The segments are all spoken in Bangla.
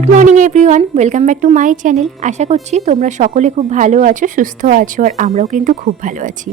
Good morning everyone, welcome back to my channel. আশা করছি তোমরা সকলে খুব ভালো আছো, সুস্থ আছো, আর আমরাও কিন্তু খুব ভালো আছি।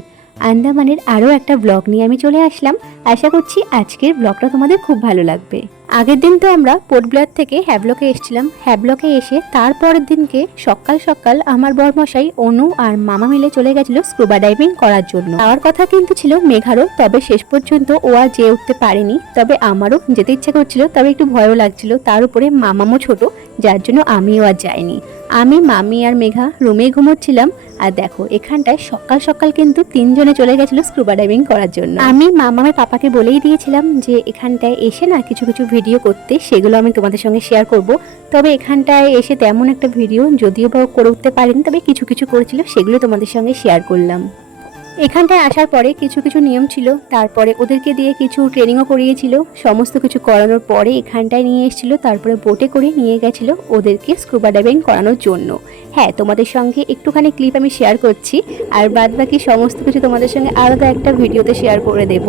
আন্দামানের আরও একটা ব্লগ নিয়ে আমি চলে আসলাম। আশা করছি আজকের ব্লগটা তোমাদের খুব ভালো লাগবে। আগের দিন তো আমরা পোর্ট ব্লেয়ার থেকে হ্যাভলকে এসেছিলাম। হ্যাভলকে এসে তারপরের দিনকে সকাল সকাল আমার বরমশাই অনু আর মামা মিলে চলে গেছিল স্কুবা ডাইভিং করার জন্য। যাওয়ার কথা কিন্তু ছিল মেঘারও, তবে শেষ পর্যন্ত ও আর যেয়ে উঠতে পারেনি। তবে আমারও যেতে ইচ্ছে করছিল, তবে একটু ভয়ও লাগছিল। তার উপরে মামামও ছোট, যার জন্য আমিও আর যাইনি। আমি, মামি আর মেঘা রুমেই ঘুমোচ্ছিলাম। আর দেখো এখানটায় সকাল সকাল কিন্তু তিনজনে চলে গেছিল স্কুবা ডাইভিং করার জন্য। আমি মামামের পাপাকে বলেই দিয়েছিলাম যে এখানটায় এসে না কিছু কিছু ভিডিও করতে, সেগুলো আমি তোমাদের সঙ্গে শেয়ার করব। তবে এখানটায় এসে তেমন একটা ভিডিও যদিও বা করে উঠতে পারিনি, তবে কিছু কিছু করেছিল, সেগুলো তোমাদের সঙ্গে শেয়ার করলাম। এখানটায় আসার পরে কিছু কিছু নিয়ম ছিল, তারপরে ওদেরকে দিয়ে কিছু ট্রেনিংও করিয়েছিল। সমস্ত কিছু করানোর পরে এখানটায় নিয়ে এসেছিল, তারপরে বোটে করে নিয়ে গেছিল ওদেরকে স্কুবা ডাইভিং করানোর জন্য। হ্যাঁ, তোমাদের সঙ্গে একটুখানি ক্লিপ আমি শেয়ার করছি, আর বাদ বাকি সমস্ত কিছু তোমাদের সঙ্গে আলাদা একটা ভিডিওতে শেয়ার করে দেব।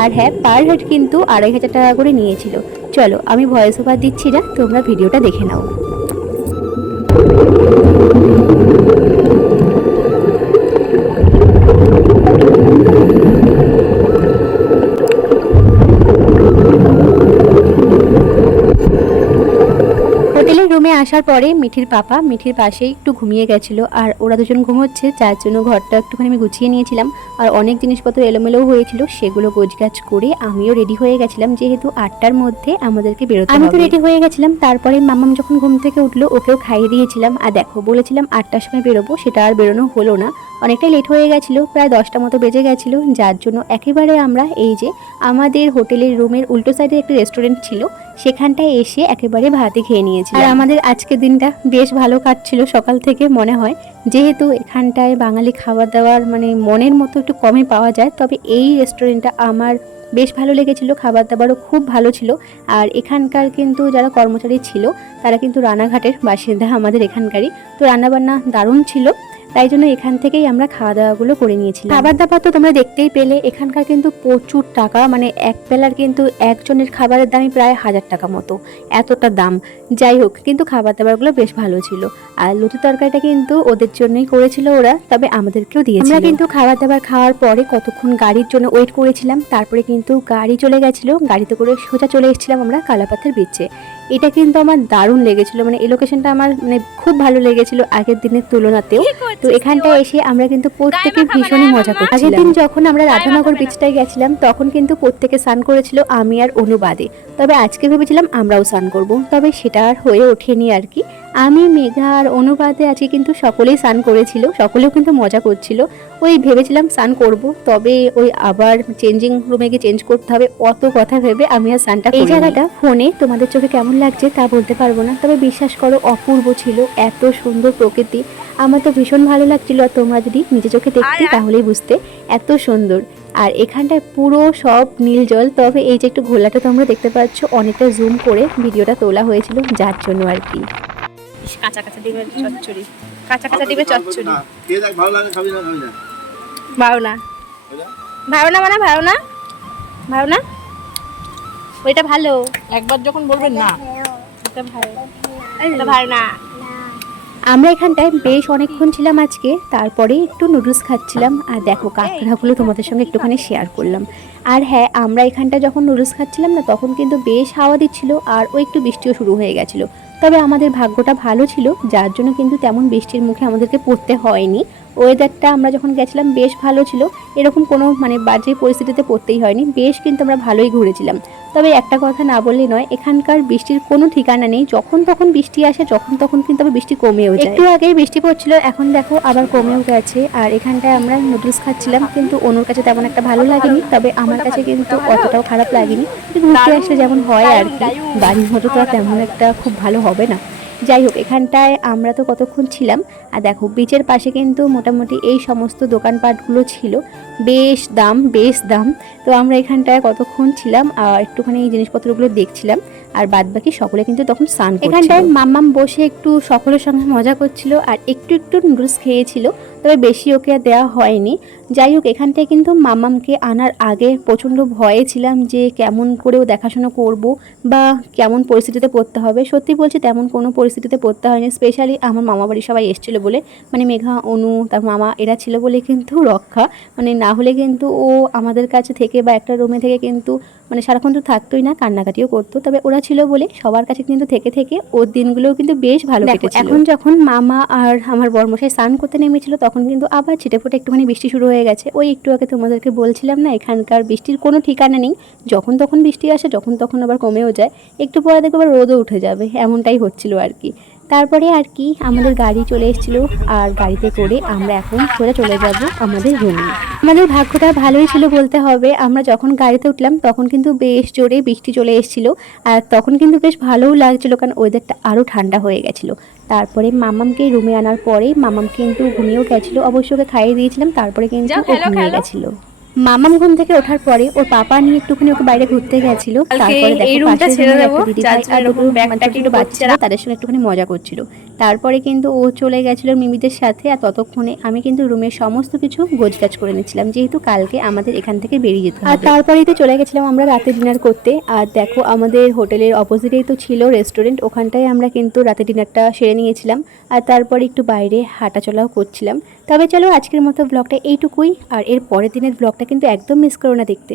আর হ্যাঁ, পার হেড কিন্তু 2500 টাকা করে নিয়েছিল। চলো আমি ভয়েস ওভার দিচ্ছি না, তোমরা ভিডিওটা দেখে নাও। রুমে আসার পরে মিঠির পাপা মিঠির পাশেই একটু ঘুমিয়ে গেছিলো, আর ওরা দুজন ঘুমোচ্ছে, যার জন্য ঘরটা একটুখানি আমি গুছিয়ে নিয়েছিলাম। আর অনেক জিনিসপত্র এলোমেলোও হয়েছিল, সেগুলো গোছগাছ করে আমিও রেডি হয়ে গেছিলাম, যেহেতু 8টার মধ্যে আমাদেরকে বেরোতে হবে। আমি তো রেডি হয়ে গেছিলাম। তারপরে মামাম যখন ঘুম থেকে উঠলো, ওকেও খাইয়ে দিয়েছিলাম। আর দেখো বলেছিলাম 8টার সময় বেরোবো, সেটা আর বেরোনো হলো না, অনেকটাই লেট হয়ে গেছিলো, প্রায় 10টা মতো বেজে গেছিলো। যার জন্য একেবারে আমরা এই যে আমাদের হোটেলের রুমের উল্টো সাইডে একটা রেস্টুরেন্ট ছিল, সেখানটায় এসে একেবারে ভাতই খেয়ে নিয়েছি। আর আমাদের আজকের দিনটা বেশ ভালো কাটছিল সকাল থেকে মনে হয়, যেহেতু এখানটায় বাঙালি খাবার দাবার মানে মনের মতো একটু কমই পাওয়া যায়। তবে এই রেস্টুরেন্টটা আমার বেশ ভালো লেগেছিল, খাবার দাবারও খুব ভালো ছিল। আর এখানকার কিন্তু যারা কর্মচারী ছিল তারা কিন্তু রানাঘাটের বাসিন্দা, আমাদের এখানকারই, তো রান্নাবান্না দারুণ ছিল। তাই জন্য এখান থেকেই আমরা খাওয়া দাওয়াগুলো করে নিয়েছিলাম। খাবার দাবার তো তোমরা দেখতেই পেলে, এখানকার কিন্তু প্রচুর টাকা, মানে এক বেলার কিন্তু একজনের খাবারের দামই প্রায় 1000 টাকা মতো, এতটা দাম। যাই হোক, কিন্তু খাবার দাবারগুলো বেশ ভালো ছিল। আর লুচি তরকারিটা কিন্তু ওদের জন্যই করেছিল ওরা, তবে আমাদেরকেও দিয়েছিল। আমরা কিন্তু খাবার দাবার খাওয়ার পরে কতক্ষণ গাড়ির জন্য ওয়েট করেছিলাম, তারপরে কিন্তু গাড়ি চলে গেছিলো। গাড়িতে করে সোজা চলে এসেছিলাম আমরা কালাপাথর বিচে। এটা কিন্তু আমার দারুণ লেগেছিল, মানে এই লোকেশনটা আমার মানে খুব ভালো লেগেছিল আগের দিনের তুলনাতেও। তো এখানটায় এসে আমরা কিন্তু প্রত্যেকে ভীষণই মজা করছিলাম। আগের দিন যখন আমরা রাধানগর বিচটায় গেছিলাম, তখন কিন্তু প্রত্যেকে স্নান করেছিল, আমি আর অনুবাদে। তবে আজকে ভেবেছিলাম আমরাও স্নান করব, তবে সেটা আর হয়ে ওঠেনি আর কি। আমি, মেঘা আর অনুবাদে আজকে কিন্তু সকলেই স্নান করেছিল, সকলেও কিন্তু মজা করছিল। ওই ভেবেছিলাম স্নান করব, তবে ওই আবার চেঞ্জিং রুমে গিয়ে চেঞ্জ করতে হবে, অত কথা ভেবে আমি আর স্নানটা করিনি। এই জায়গাটা ফোনে তোমাদের চোখে কেমন লাগছে তা বলতে পারবো না, তবে বিশ্বাস করো অপূর্ব ছিল, এত সুন্দর প্রকৃতি, আমার তো ভীষণ ভালো লাগছিল। আর তোমরা যদি নিজে চোখে দেখতে তাহলেই বুঝতে, এত সুন্দর। আর এখানটায় পুরো সব নীল জল। তবে এই যে একটু ঘোলাটা তোমরা দেখতে পাচ্ছ, অনেকটা জুম করে ভিডিওটা তোলা হয়েছিল, যার জন্য আর কি। কাঁচা কাঁচা ডিমের চচ্চড়ি, কাঁচা কাঁচা ডিমের চচ্চড়ি। কে দেখ ভালো লাগে খাবি না খাবি না? ভালো না, ভালো না, মানে ভালো না, ভালো না, ওইটা ভালো। একবার যখন বলবেন না এটা ভালো, এটা ভালো না। আমরা এখানটায় বেশ অনেকক্ষণ ছিলাম আজকে, তারপরে একটু নুডলস খাচ্ছিলাম। আর দেখো কাঁকড়াগুলো তোমাদের সঙ্গে একটুখানি শেয়ার করলাম। আর হ্যাঁ, আমরা এখানটা যখন নুডলস খাচ্ছিলাম না, তখন কিন্তু বেশ হাওয়া দিচ্ছিল, আর ওই একটু বৃষ্টিও শুরু হয়ে গেছিলো। তবে আমাদের ভাগ্যটা ভালো ছিল, যার জন্য কিন্তু তেমন বৃষ্টির মুখে আমাদেরকে পড়তে হয়নি। ওয়েদারটা আমরা যখন গেছিলাম বেশ ভালো ছিল, এরকম কোনো মানে বাজে পরিস্থিতিতে পড়তেই হয়নি, বেশ কিন্তু আমরা ভালোই ঘুরেছিলাম। তবে একটা কথা না বললে নয়, এখানকার বৃষ্টির কোনো ঠিকানা নেই, যখন তখন বৃষ্টি আসে, যখন তখন কিন্তু আবার বৃষ্টি কমেও যায়। একটু আগেই বৃষ্টি পড়ছিল, এখন দেখো আবার কমেও গেছে। আর এখানটায় আমরা নুডলস খাচ্ছিলাম, কিন্তু অনুর কাছে তেমন একটা ভালো লাগেনি, তবে আমার কাছে কিন্তু অতটাও খারাপ লাগেনি। ঘুরতে আসলে যেমন হয় আর কি, বাড়ির মতো তো আর তেমন একটা খুব ভালো হবে না। যাই হোক, এখানটায় আমরা তো কতক্ষণ ছিলাম। আর দেখো বিচের পাশে কিন্তু মোটামুটি এই সমস্ত দোকানপাটগুলো ছিল। বেশ দাম। তো আমরা এখানটায় কতক্ষণ ছিলাম আর একটুখানি এই জিনিসপত্রগুলো দেখছিলাম, আর বাদবাকি সকলে কিন্তু তখন স্নান করছিল। এখানটায় মাম্মাম বসে একটু সকলের সঙ্গে মজা করছিল আর একটু নুডলস খেয়েছিল, তবে বেশি ওকে আর দেওয়া হয়নি। যাই হোক, এখানটায় কিন্তু মাম্মামকে আনার আগে প্রচণ্ড ভয়ে ছিলাম যে কেমন করেও দেখাশোনা করব বা কেমন পরিস্থিতিতে পড়তে হবে। সত্যি বলছি, তেমন কোনো পরিস্থিতিতে পড়তে হয়নি। স্পেশালি আমার মামা বাড়ি সবাই এসেছিলো বলে, মানে মেঘা, অনু, তার মামা এরা ছিল বলে কিন্তু রক্ষা। মানে না হলে কিন্তু ও আমাদের কাছে থেকে বা একটা রুমে থেকে কিন্তু মানে সারাক্ষণ তো থাকতোই না, কান্নাকাটিও করতো। তবে ওরা ছিল বলে সবার কাছে কিন্তু থেকে ওর দিনগুলোও কিন্তু বেশ ভালো কেটেছিল। এখন যখন মামা আর আমার বরমশাই স্নান করতে নেমেছিল, তখন কিন্তু আবার ছিটেফোঁটে একটুখানি বৃষ্টি শুরু হয়ে গেছে। ওই একটু আগে তোমাদেরকে বলছিলাম না, এখানকার বৃষ্টির কোনো ঠিকানা নেই, যখন তখন বৃষ্টি আসে, যখন তখন আবার কমেও যায়, একটু পরে দেখো আবার রোদও উঠে যাবে, এমনটাই হচ্ছিল আর কি। তারপরে আর কি আমাদের গাড়ি চলে এসেছিলো, আর গাড়িতে করে আমরা এখন সোজা চলে যাব আমাদের রুমে। আমাদের ভাগ্যটা ভালোই ছিল বলতে হবে, আমরা যখন গাড়িতে উঠলাম তখন কিন্তু বেশ জোরে বৃষ্টি চলে এসেছিলো, আর তখন কিন্তু বেশ ভালোও লাগছিলো, কারণ ওয়েদারটা আরও ঠান্ডা হয়ে গেছিলো। তারপরে মামামকে রুমে আনার পরে মামাম কিন্তু ঘুমিয়েও গেছিলো, অবশ্য ওকে খাইয়ে দিয়েছিলাম, তারপরে কিন্তু ও ঘুমিয়ে গেছিলো। মামাম ঘুম থেকে ওঠার পরে ওর পাপা নিয়ে একটুখানি ওকে বাইরে ঘুরতে গেছিল। তারপরে এই রুমটা ছেড়ে দেবো, বাচ্চারা তাদের সঙ্গে একটুখানি মজা করছিল। তারপরে কিন্তু ও চলে গেছিল মিমিদের সাথে, আর ততক্ষণে আমি কিন্তু রুমের সমস্ত কিছু গোছগাছ করে নিচ্ছিলাম, যেহেতু কালকে আমাদের এখান থেকে বেরিয়ে যেতে হবে। আর তারপরেই তো চলে গেছিলাম আমরা রাতে ডিনার করতে। আর দেখো, আমাদের হোটেলের অপোজিটেই তো ছিল রেস্টুরেন্ট, ওখানটায় আমরা কিন্তু রাতে ডিনারটা সেরে নিয়েছিলাম, আর তারপরে একটু বাইরে হাঁটাচলাও করছিলাম। তবে চলো, আজকের মতো ব্লগটা এইটুকুই, আর এর পরের দিনের ব্লগটা কিন্তু একদম মিস করো না দেখতে।